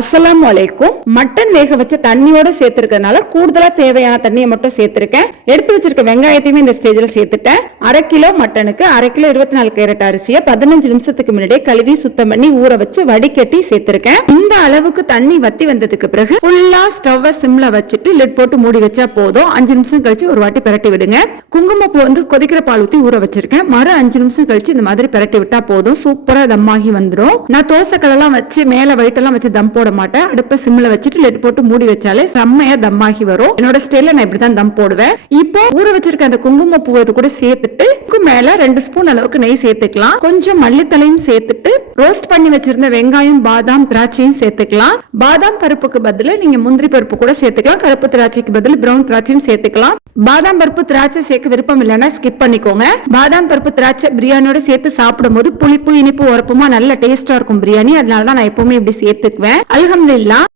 அஸ்ஸலாமு அலைக்கும். மட்டன் வேக வச்ச தண்ணியோட சேர்த்திருக்கிறதுனால கூடுதலா தேவையான தண்ணியை மட்டும் சேர்த்திருக்கேன். எடுத்து வச்சிருக்க வெங்காயத்தையுமே இந்த ஸ்டேஜ்ல சேர்த்துட்டேன். 1/2 கிலோ மட்டனுக்கு 1/2 கிலோ 24 கேரட் அரிசியை 15 நிமிஷத்துக்கு முன்னாடியே கழுவி சுத்தம் பண்ணி ஊற வச்சு வடிகட்டி சேர்த்திருக்கேன். இந்த அளவுக்கு தண்ணி வத்தி வந்ததுக்கு பிறகு ஃபுல்லா ஸ்டவ்வை சிம்ல வச்சுட்டு லிட் போட்டு மூடி வச்சா போதும். 5 நிமிஷம் கழிச்சு ஒரு வாட்டி பிரட்டி விடுங்க. குங்குமப்பூ வந்து கொதிக்கிற பால் ஊத்தி ஊற வச்சிருக்கேன். மறு 5 நிமிஷம் கழிச்சு இந்த மாதிரி பிரட்டி விட்டா போதும். சூப்பரா தம்மாகி வந்துடும். நான் தோசைக்கல்லாம் வச்சு மேல வயிட்டெல்லாம் வச்சு தம் போட மாட்டேன். அடுப்பை சிம்ல வச்சுட்டு லிட் போட்டு மூடி வச்சாலே செம்மையா தம்மாகி வரும். என்னோட ஸ்டைல்ல நான் இப்படிதான் தம் போடுவேன். இப்போ ஊற வச்சிருக்க அந்த குங்குமப்பூ கூட சேர்த்துட்டு மேல 2 ஸ்பூன் அளவுக்கு நெய் சேர்த்துக்கலாம். கொஞ்சம் மல்லித்தலையும் சேர்த்துட்டு ரோஸ்ட் பண்ணி வச்சிருந்த வெங்காயம், பாதாம், திராட்சையும் சேர்த்துக்கலாம். பாதாம் பருப்புக்கு பதிலா நீங்க முந்திரி பருப்பு கூட சேர்த்துக்கலாம். கருப்பு திராட்சைக்கு பதில் பிரவுன் திராட்சையும் சேர்த்துக்கலாம். பாதாம் பருப்பு திராட்சை சேர்க்க விருப்பம் இல்லைன்னா ஸ்கிப் பண்ணிக்கோங்க. பாதாம் பருப்பு திராட்சை பிரியாணியோட சேர்த்து சாப்பிடும் போது புளிப்பு, இனிப்பு, உரப்புமா நல்ல டேஸ்டா இருக்கும் பிரியாணி. அதனாலதான் நான் எப்பவுமே இப்படி சேர்த்துக்குவேன். அல்ஹம்துலில்லாஹ்.